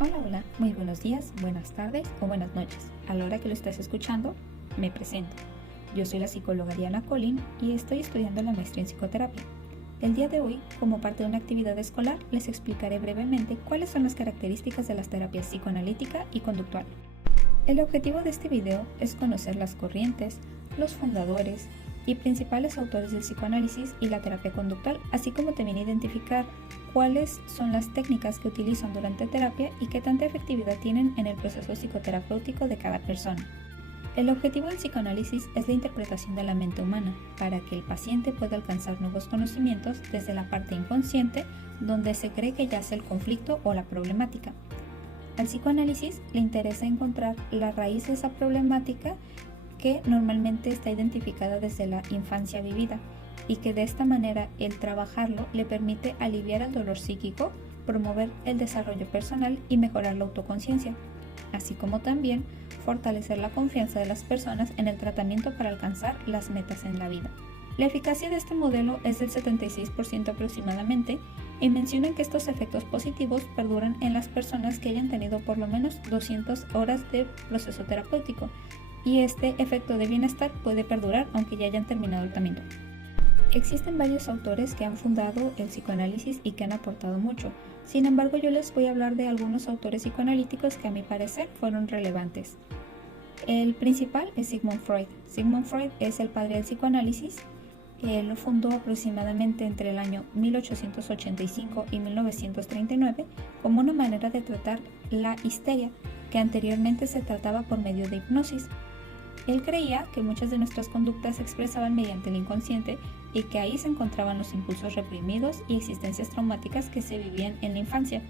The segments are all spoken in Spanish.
Hola, muy buenos días, buenas tardes o buenas noches. A la hora que lo estés escuchando, me presento. Yo soy la psicóloga Diana Colin y estoy estudiando la maestría en psicoterapia. El día de hoy, como parte de una actividad escolar, les explicaré brevemente cuáles son las características de las terapias psicoanalítica y conductual. El objetivo de este video es conocer las corrientes, los fundadores y principales autores del psicoanálisis y la terapia conductual, así como también identificar cuáles son las técnicas que utilizan durante terapia y qué tanta efectividad tienen en el proceso psicoterapéutico de cada persona. El objetivo del psicoanálisis es la interpretación de la mente humana para que el paciente pueda alcanzar nuevos conocimientos desde la parte inconsciente donde se cree que yace el conflicto o la problemática. Al psicoanálisis le interesa encontrar la raíz de esa problemática que normalmente está identificada desde la infancia vivida y que de esta manera el trabajarlo le permite aliviar el dolor psíquico, promover el desarrollo personal y mejorar la autoconciencia, así como también fortalecer la confianza de las personas en el tratamiento para alcanzar las metas en la vida. La eficacia de este modelo es del 76% aproximadamente y mencionan que estos efectos positivos perduran en las personas que hayan tenido por lo menos 200 horas de proceso terapéutico y este efecto de bienestar puede perdurar aunque ya hayan terminado el tratamiento. Existen varios autores que han fundado el psicoanálisis y que han aportado mucho. Sin embargo, yo les voy a hablar de algunos autores psicoanalíticos que a mi parecer fueron relevantes. El principal es Sigmund Freud. Sigmund Freud es el padre del psicoanálisis. Él lo fundó aproximadamente entre el año 1885 y 1939 como una manera de tratar la histeria, que anteriormente se trataba por medio de hipnosis. Él creía que muchas de nuestras conductas se expresaban mediante el inconsciente y que ahí se encontraban los impulsos reprimidos y existencias traumáticas que se vivían en la infancia.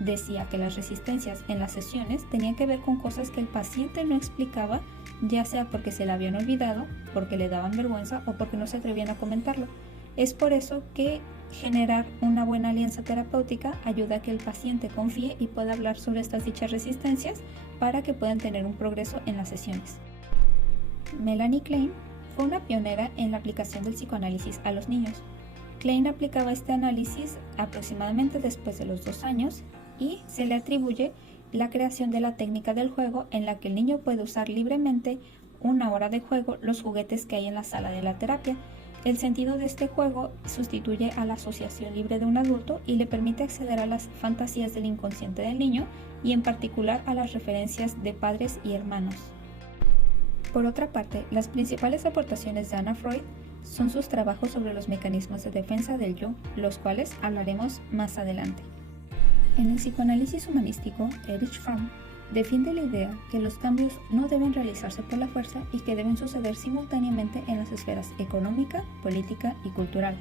Decía que las resistencias en las sesiones tenían que ver con cosas que el paciente no explicaba, ya sea porque se la habían olvidado, porque le daban vergüenza o porque no se atrevían a comentarlo. Es por eso que generar una buena alianza terapéutica ayuda a que el paciente confíe y pueda hablar sobre estas dichas resistencias para que puedan tener un progreso en las sesiones. Melanie Klein fue una pionera en la aplicación del psicoanálisis a los niños. Klein aplicaba este análisis aproximadamente después de los 2 años y se le atribuye la creación de la técnica del juego en la que el niño puede usar libremente una hora de juego los juguetes que hay en la sala de la terapia. El sentido de este juego sustituye a la asociación libre de un adulto y le permite acceder a las fantasías del inconsciente del niño y en particular a las referencias de padres y hermanos. Por otra parte, las principales aportaciones de Anna Freud son sus trabajos sobre los mecanismos de defensa del yo, los cuales hablaremos más adelante. En el psicoanálisis humanístico, Erich Fromm defiende la idea que los cambios no deben realizarse por la fuerza y que deben suceder simultáneamente en las esferas económica, política y cultural.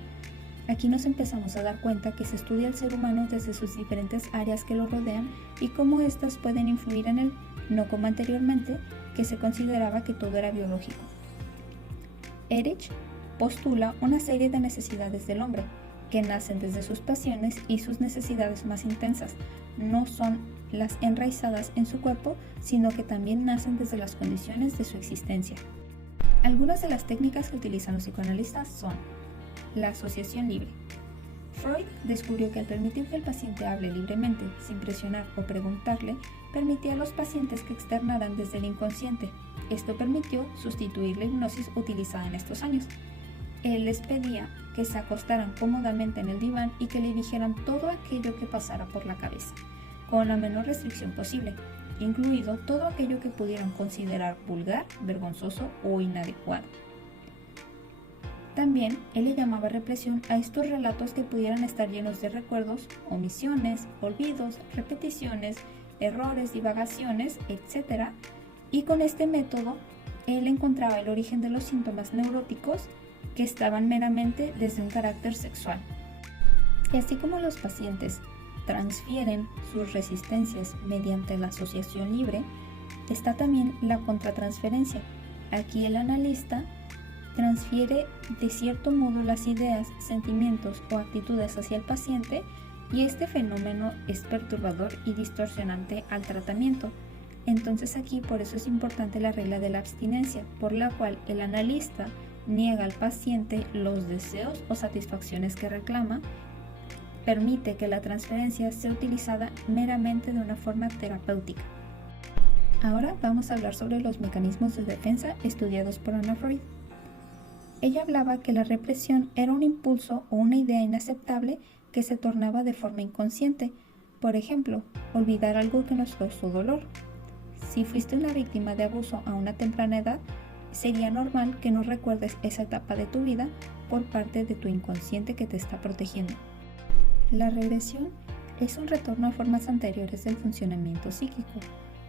Aquí nos empezamos a dar cuenta que se estudia al ser humano desde sus diferentes áreas que lo rodean y cómo éstas pueden influir en él, no como anteriormente, que se consideraba que todo era biológico. Erich postula una serie de necesidades del hombre, que nacen desde sus pasiones y sus necesidades más intensas. No son las enraizadas en su cuerpo, sino que también nacen desde las condiciones de su existencia. Algunas de las técnicas que utilizan los psicoanalistas son la asociación libre. Freud descubrió que al permitir que el paciente hable libremente, sin presionar o preguntarle, permitía a los pacientes que externaran desde el inconsciente. Esto permitió sustituir la hipnosis utilizada en estos años. Él les pedía que se acostaran cómodamente en el diván y que le dijeran todo aquello que pasara por la cabeza, con la menor restricción posible, incluido todo aquello que pudieran considerar vulgar, vergonzoso o inadecuado. También él le llamaba represión a estos relatos que pudieran estar llenos de recuerdos, omisiones, olvidos, repeticiones, errores, divagaciones, etc. Y con este método, él encontraba el origen de los síntomas neuróticos que estaban meramente desde un carácter sexual. Y así como los pacientes transfieren sus resistencias mediante la asociación libre, está también la contratransferencia. Aquí el analista transfiere de cierto modo las ideas, sentimientos o actitudes hacia el paciente y este fenómeno es perturbador y distorsionante al tratamiento. Entonces aquí por eso es importante la regla de la abstinencia, por la cual el analista niega al paciente los deseos o satisfacciones que reclama permite que la transferencia sea utilizada meramente de una forma terapéutica. Ahora vamos a hablar sobre los mecanismos de defensa estudiados por Anna Freud. Ella hablaba que la represión era un impulso o una idea inaceptable que se tornaba de forma inconsciente. Por ejemplo, olvidar algo que nos causó dolor. Si fuiste una víctima de abuso a una temprana edad, sería normal que no recuerdes esa etapa de tu vida por parte de tu inconsciente que te está protegiendo. La regresión es un retorno a formas anteriores del funcionamiento psíquico.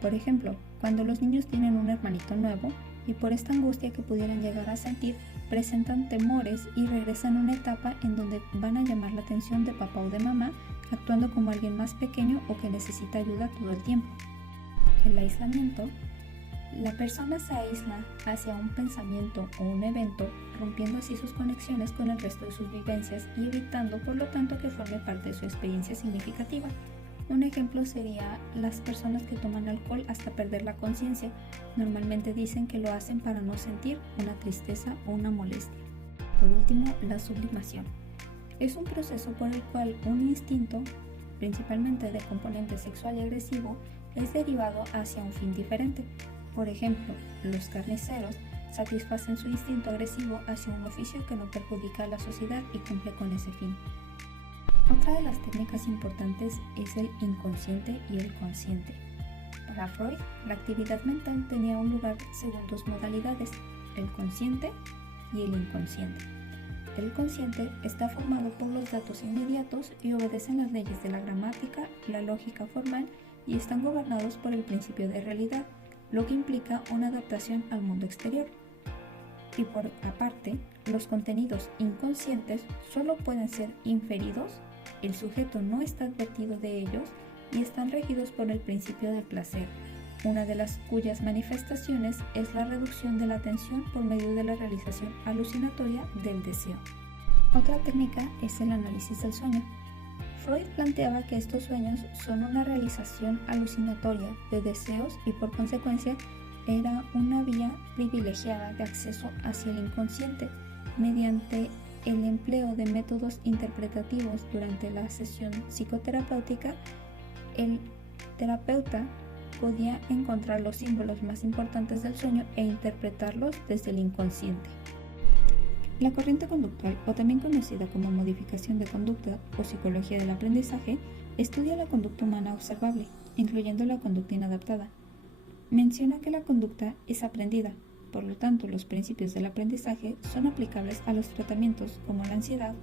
Por ejemplo, cuando los niños tienen un hermanito nuevo y por esta angustia que pudieran llegar a sentir, presentan temores y regresan a una etapa en donde van a llamar la atención de papá o de mamá, actuando como alguien más pequeño o que necesita ayuda todo el tiempo. El aislamiento. La persona se aísla hacia un pensamiento o un evento, rompiendo así sus conexiones con el resto de sus vivencias y evitando, por lo tanto, que forme parte de su experiencia significativa. Un ejemplo sería las personas que toman alcohol hasta perder la conciencia. Normalmente dicen que lo hacen para no sentir una tristeza o una molestia. Por último, la sublimación. Es un proceso por el cual un instinto, principalmente de componente sexual y agresivo, es derivado hacia un fin diferente. Por ejemplo, los carniceros satisfacen su instinto agresivo hacia un oficio que no perjudica a la sociedad y cumple con ese fin. Otra de las técnicas importantes es el inconsciente y el consciente. Para Freud, la actividad mental tenía un lugar según dos modalidades, el consciente y el inconsciente. El consciente está formado por los datos inmediatos y obedecen las leyes de la gramática, la lógica formal y están gobernados por el principio de realidad, lo que implica una adaptación al mundo exterior. Y por aparte, los contenidos inconscientes solo pueden ser inferidos, el sujeto no está advertido de ellos y están regidos por el principio del placer, una de las cuyas manifestaciones es la reducción de la atención por medio de la realización alucinatoria del deseo. Otra técnica es el análisis del sueño. Freud planteaba que estos sueños son una realización alucinatoria de deseos y por consecuencia era una vía privilegiada de acceso hacia el inconsciente mediante el empleo de métodos interpretativos durante la sesión psicoterapéutica. El terapeuta podía encontrar los símbolos más importantes del sueño e interpretarlos desde el inconsciente. La corriente conductual, o también conocida como modificación de conducta o psicología del aprendizaje, estudia la conducta humana observable, incluyendo la conducta inadaptada. Menciona que la conducta es aprendida, por lo tanto los principios del aprendizaje son aplicables a los tratamientos como la ansiedad,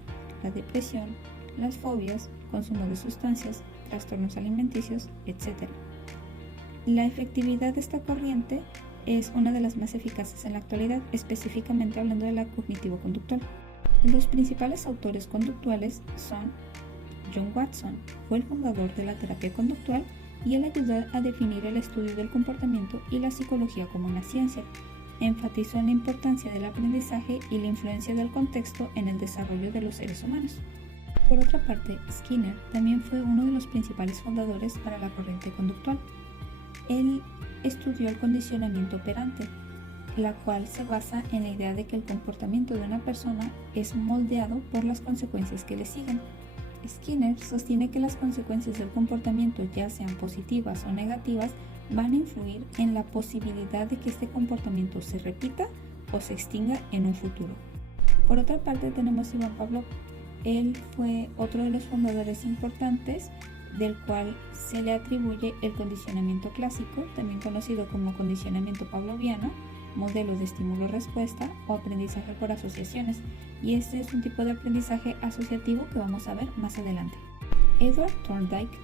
la depresión, las fobias, consumo de sustancias, trastornos alimenticios, etc. La efectividad de esta corriente es una de las más eficaces en la actualidad, específicamente hablando de la cognitivo-conductual. Los principales autores conductuales son John Watson, fue el fundador de la terapia conductual y él ayudó a definir el estudio del comportamiento y la psicología como una ciencia. Enfatizó en la importancia del aprendizaje y la influencia del contexto en el desarrollo de los seres humanos. Por otra parte, Skinner también fue uno de los principales fundadores para la corriente conductual. Él estudió el condicionamiento operante, la cual se basa en la idea de que el comportamiento de una persona es moldeado por las consecuencias que le siguen. Skinner sostiene que las consecuencias del comportamiento, ya sean positivas o negativas, van a influir en la posibilidad de que este comportamiento se repita o se extinga en un futuro. Por otra parte tenemos a Ivan Pavlov. Él fue otro de los fundadores importantes del cual se le atribuye el condicionamiento clásico, también conocido como condicionamiento pavloviano, modelo de estímulo-respuesta o aprendizaje por asociaciones, y este es un tipo de aprendizaje asociativo que vamos a ver más adelante. Edward Thorndike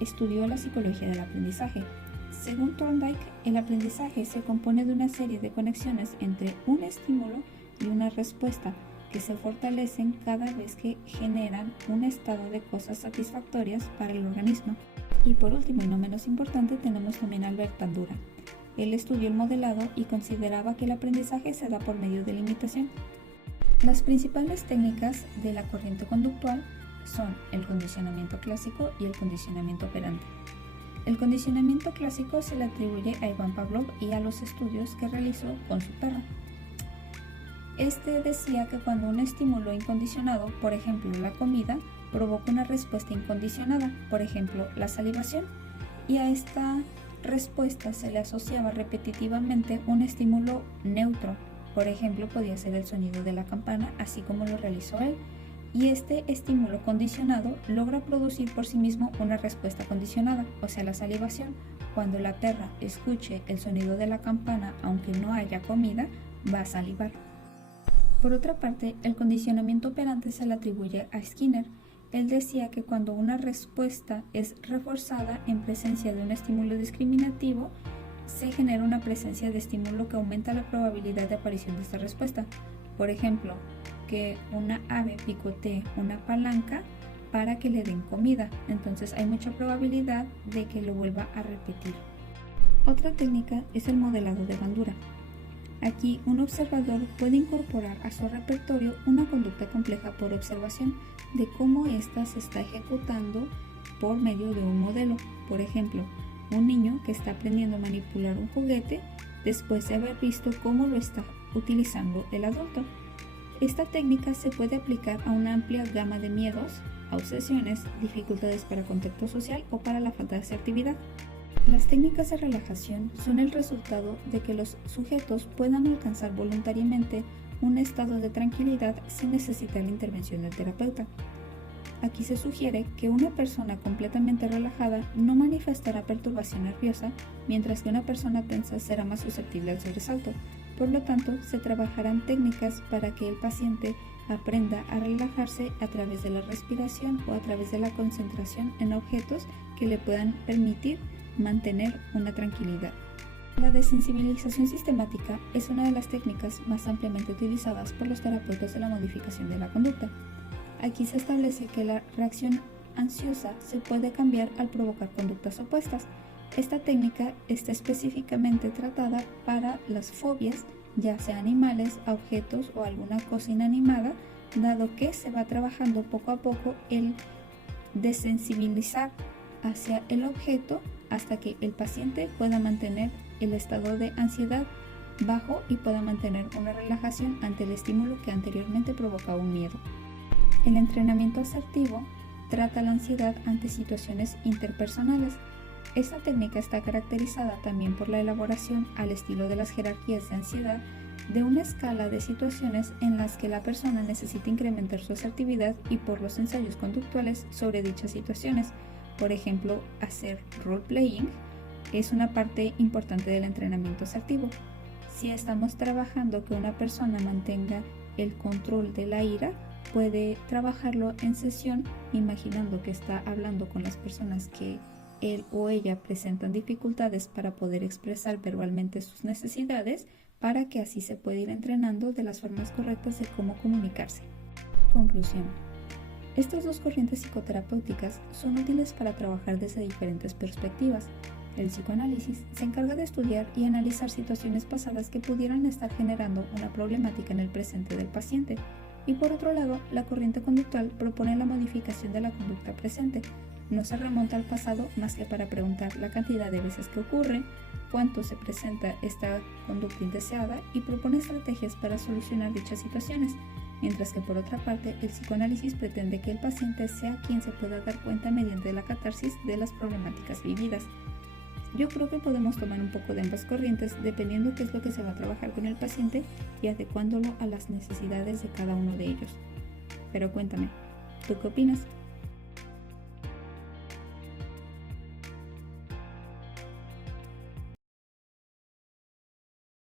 estudió la psicología del aprendizaje. Según Thorndike, el aprendizaje se compone de una serie de conexiones entre un estímulo y una respuesta que se fortalecen cada vez que generan un estado de cosas satisfactorias para el organismo. Y por último y no menos importante tenemos también a Albert Bandura. Él estudió el modelado y consideraba que el aprendizaje se da por medio de la imitación. Las principales técnicas de la corriente conductual son el condicionamiento clásico y el condicionamiento operante. El condicionamiento clásico se le atribuye a Ivan Pavlov y a los estudios que realizó con su perro. Este decía que cuando un estímulo incondicionado, por ejemplo la comida, provoca una respuesta incondicionada, por ejemplo, la salivación, y a esta respuesta se le asociaba repetitivamente un estímulo neutro. Por ejemplo, podía ser el sonido de la campana, así como lo realizó él. Y este estímulo condicionado logra producir por sí mismo una respuesta condicionada, o sea, la salivación. Cuando la perra escuche el sonido de la campana, aunque no haya comida, va a salivar. Por otra parte, el condicionamiento operante se le atribuye a Skinner. Él decía que cuando una respuesta es reforzada en presencia de un estímulo discriminativo, se genera una presencia de estímulo que aumenta la probabilidad de aparición de esta respuesta. Por ejemplo, que una ave picotee una palanca para que le den comida, entonces hay mucha probabilidad de que lo vuelva a repetir. Otra técnica es el modelado de Bandura. Aquí un observador puede incorporar a su repertorio una conducta compleja por observación de cómo ésta se está ejecutando por medio de un modelo. Por ejemplo, un niño que está aprendiendo a manipular un juguete después de haber visto cómo lo está utilizando el adulto. Esta técnica se puede aplicar a una amplia gama de miedos, a obsesiones, dificultades para contacto social o para la falta de asertividad. Las técnicas de relajación son el resultado de que los sujetos puedan alcanzar voluntariamente un estado de tranquilidad sin necesitar la intervención del terapeuta. Aquí se sugiere que una persona completamente relajada no manifestará perturbación nerviosa, mientras que una persona tensa será más susceptible al sobresalto. Por lo tanto, se trabajarán técnicas para que el paciente aprenda a relajarse a través de la respiración o a través de la concentración en objetos que le puedan permitir mantener una tranquilidad. La desensibilización sistemática es una de las técnicas más ampliamente utilizadas por los terapeutas de la modificación de la conducta. Aquí se establece que la reacción ansiosa se puede cambiar al provocar conductas opuestas. Esta técnica está específicamente tratada para las fobias, ya sea animales, a objetos o alguna cosa inanimada, dado que se va trabajando poco a poco el desensibilizar hacia el objeto hasta que el paciente pueda mantener el estado de ansiedad bajo y pueda mantener una relajación ante el estímulo que anteriormente provocaba un miedo. El entrenamiento asertivo trata la ansiedad ante situaciones interpersonales. Esta técnica está caracterizada también por la elaboración, al estilo de las jerarquías de ansiedad, de una escala de situaciones en las que la persona necesita incrementar su asertividad y por los ensayos conductuales sobre dichas situaciones. Por ejemplo, hacer role-playing es una parte importante del entrenamiento asertivo. Si estamos trabajando que una persona mantenga el control de la ira, puede trabajarlo en sesión imaginando que está hablando con las personas que él o ella presentan dificultades para poder expresar verbalmente sus necesidades, para que así se pueda ir entrenando de las formas correctas de cómo comunicarse. Conclusión. Estas dos corrientes psicoterapéuticas son útiles para trabajar desde diferentes perspectivas. El psicoanálisis se encarga de estudiar y analizar situaciones pasadas que pudieran estar generando una problemática en el presente del paciente. Y por otro lado, la corriente conductual propone la modificación de la conducta presente. No se remonta al pasado más que para preguntar la cantidad de veces que ocurre, cuánto se presenta esta conducta indeseada y propone estrategias para solucionar dichas situaciones. Mientras que por otra parte, el psicoanálisis pretende que el paciente sea quien se pueda dar cuenta mediante la catarsis de las problemáticas vividas. Yo creo que podemos tomar un poco de ambas corrientes dependiendo qué es lo que se va a trabajar con el paciente y adecuándolo a las necesidades de cada uno de ellos. Pero cuéntame, ¿tú qué opinas?